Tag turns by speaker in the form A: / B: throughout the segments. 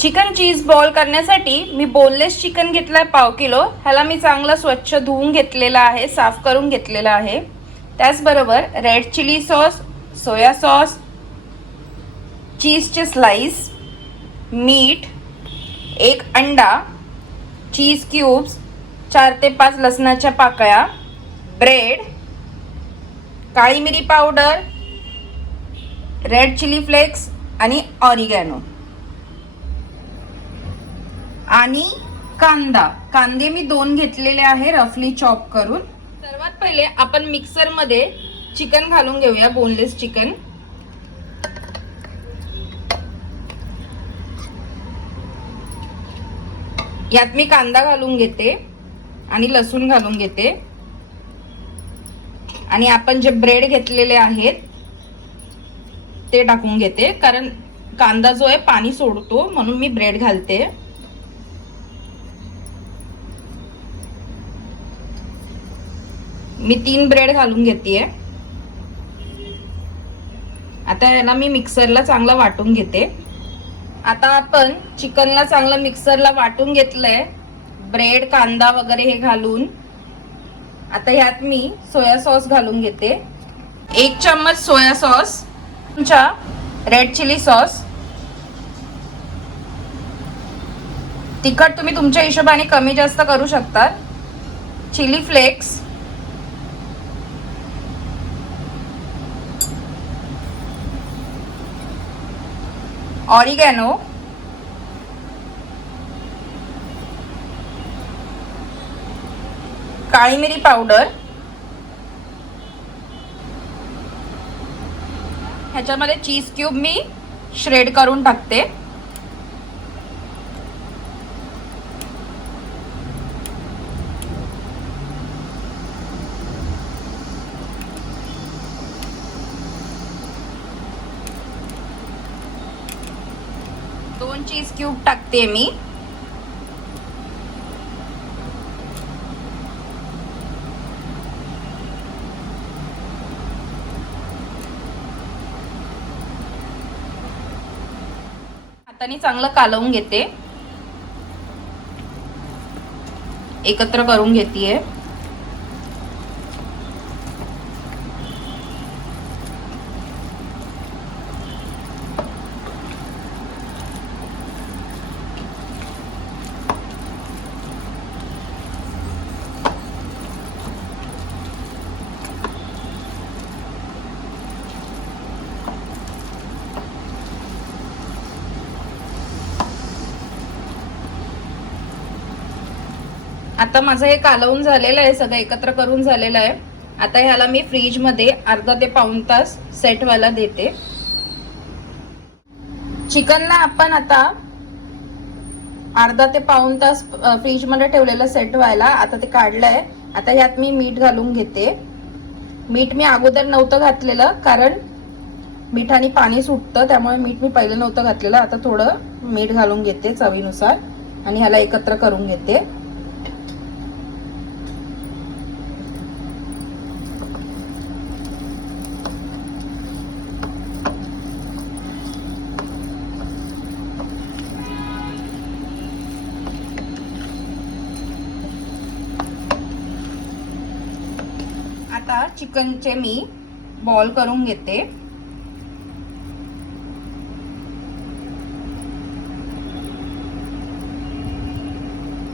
A: Chicken cheese ball करण्यासाठी मी boneless chicken घेतलाय पाव किलो. ह्याला मी चांगला स्वच्छ धुवून घेतलेला आहे साफ करून घेतलेला आहे. त्याचबरोबर red chilli sauce soya sauce चीजचे स्लाइस मीठ एक अंडा चीज क्यूब्स चार ते पाच लसणाच्या पाकळ्या ब्रेड काळी मिरी पावडर रेड चिली फ्लेक्स आणि ऑरिगॅनो आणि कांदा. कांदे मी दोन घेतलेले आहे रफली चॉप करून. सर्वात पहिले आपण मिक्सरमध्ये चिकन घालून घेऊया बोनलेस चिकन यात मी कांदा घालून घेते आणि लसूण घालून घेते. आणि आपण जे ब्रेड घेतलेले आहेत ते टाकून घेते कारण कांदा जो आहे पाणी सोडतो म्हणून मी ब्रेड घालते. मी तीन ब्रेड घालून घेते आता याला मी मिक्सरला चांगलं वाटून घेते. आता आपण चिकनला चांगलं मिक्सरला वाटून घेतलंय. ब्रेड कांदा वगैरे हे घालून. आता ह्यात मी सोया सॉस घालून घेते. एक चम्मच सोया सॉस तुमच्या रेड चिली सॉस तिखट तुम्ही तुमच्या हिशोबाने कमी जास्त करू शकता. Chilli flakes oregano. काळी मिरी पावडर. ह्याच्यामध्ये चीज क्यूब मी श्रेड करून टाकते. दोन चीज क्यूब टाकते मी. हाताने चांगलं कालवून घेते. एकत्र करून घेतेय. आता माझं हे कालवून झालेलं आहे सगळं एकत्र करून झालेलं आहे. आता ह्याला मी फ्रीजमध्ये अर्धा ते पाऊण तास सेट व्हायला देते. चिकनला आपण आता अर्धा ते पाऊण तास फ्रीजमध्ये ठेवलेलं सेट व्हायला आता ते काढलंय. आता ह्यात मी मीठ घालून घेते. मीठ मी अगोदर नव्हतं घातलेलं कारण मिठाने पाणी सुटतं त्यामुळे मीठ मी पहिलं नव्हतं घातलेलं. आता थोडं मीठ घालून घेते चवीनुसार आणि ह्याला एकत्र करून घेते. आता चिकनचे मी बॉल करून घेते.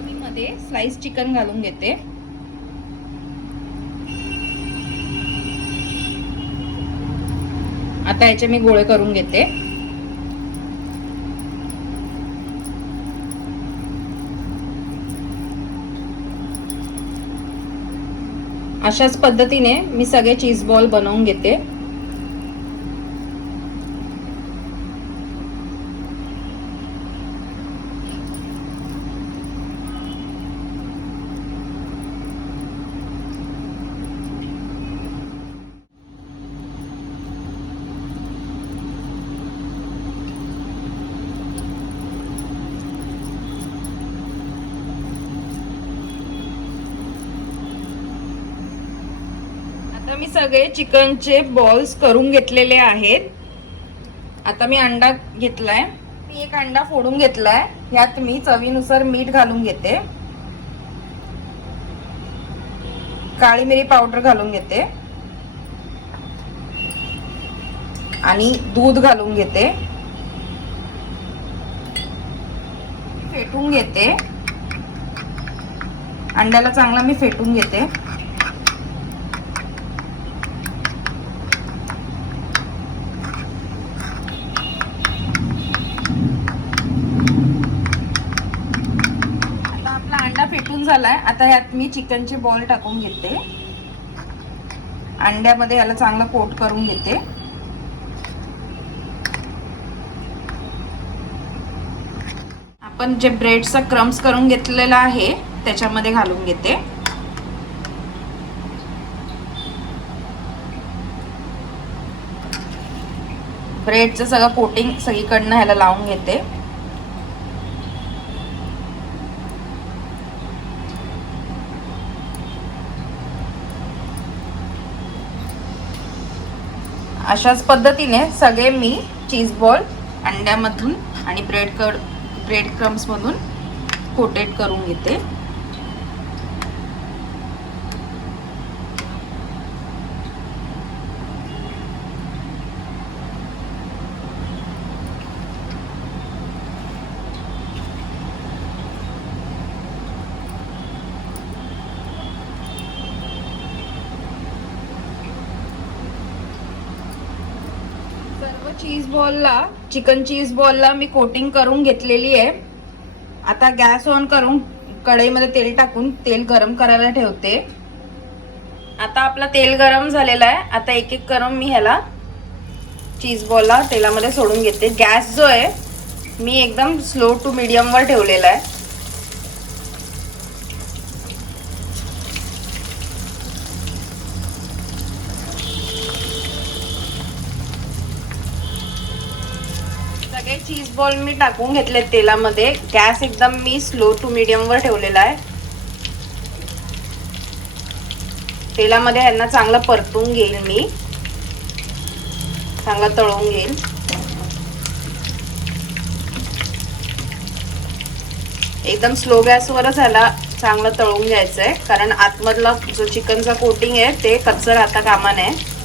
A: मी मध्ये स्लाइस चिकन घालून घेते. आता याचे मी गोळे करून घेते. अशाच पद्धतीने मी सगळे चीज बॉल बनवून घेते. आता मी सगळे चिकनचे बॉल्स करून घेतलेले आहेत. आता मी अंडा घेतलाय. मी एक अंडा फोडून घेतलाय. यात मी चवीनुसार मीठ घालून घेते. काळी मिरी पावडर घालून घेते. आणि दूध घालून घेते. फेटून घेते. अंड्याला चांगला मी फेटून घेते आता आपला अंडा फेटून झालाय. आता यात मी चिकनचे बॉल टाकून घेते. अंड्यामध्ये याला चांगलं कोट करून घेते. आपण जे ब्रेडचा क्रम्स करून घेतलेला आहे त्याच्यामध्ये घालून घेते. ब्रेडचं सगळं कोटिंग सगळीकडनं ह्याला लावून घेते. अशाच पद्धतीने सगळे मी चीज बॉल अंड्यामधून आणि ब्रेड कड ब्रेड क्रम्समधून कोटेड करून घेते. चीज बॉलला चिकन चीज बॉलला मी कोटिंग करून घेतलेली आहे. आता गॅस ऑन करून कढईमध्ये तेल टाकून तेल गरम करायला ठेवते. आता आपला तेल गरम झालेला आहे. आता एक एक करून मी ह्याला चीज बॉलला तेलामध्ये सोडून घेते. गॅस जो आहे मी एकदम स्लो टू मीडियमवर ठेवलेला आहे. सगळे चीज बॉल मी टाकून घेतले तेलामध्ये. गॅस एकदम मी स्लो टू मीडियम वर ठेवलेला आहे. तेलामध्ये ह्यांना चांगलं परतून घेईल मी. चांगलं तळून घेईल. एकदम स्लो गॅसवरच ह्याला चांगलं तळून घ्यायचं आहे कारण आतमधला जो चिकनचा कोटिंग आहे ते कच्चं राहता कामा नये.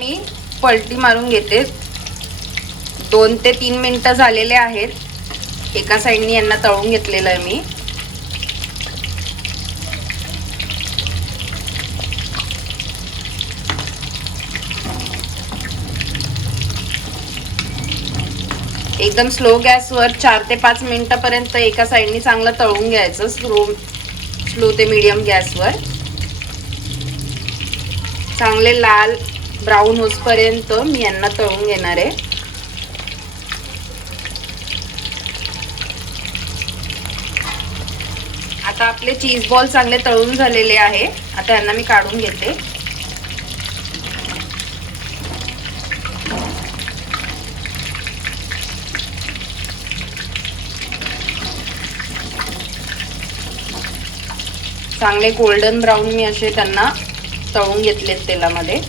A: मी पलटी मारून घेते. दोन ते तीन मिनिटं झालेले आहेत. एका साईडनी यांना तळून घेतलेलं आहे मी. एकदम स्लो गॅसवर चार ते पाच मिनिटापर्यंत एका साईडनी चांगलं तळून घ्यायचं. स्लो स्लो ते मीडियम गॅसवर. चांगले लाल ब्राऊन होसपर्यंत मी यांना तळून घेणार आहे. आता आपले चीज बॉल चांगले तळून झालेले आहे. आता यांना मी काढून घेते. चांगले गोल्डन ब्राऊन मी असे त्यांना तळून घेतलेत तेलामध्ये.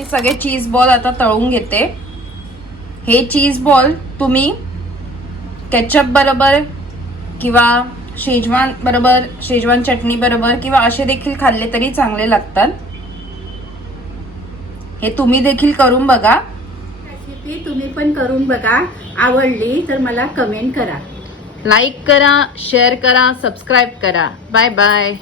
A: मी सगळे चीज बॉल आता तळून घेते. हे चीज बॉल तुम्ही केचप बरोबर किंवा शेजवान बरोबर शेजवान चटणी बरोबर किंवा असे देखील खाल्ले तरी चांगले लागतात. हे तुम्ही देखील करून बघा.
B: रेसिपी तुम्ही पण करून बघा. आवडली तर मला कमेंट करा.
A: लाईक करा शेअर करा सबस्क्राईब करा. Bye bye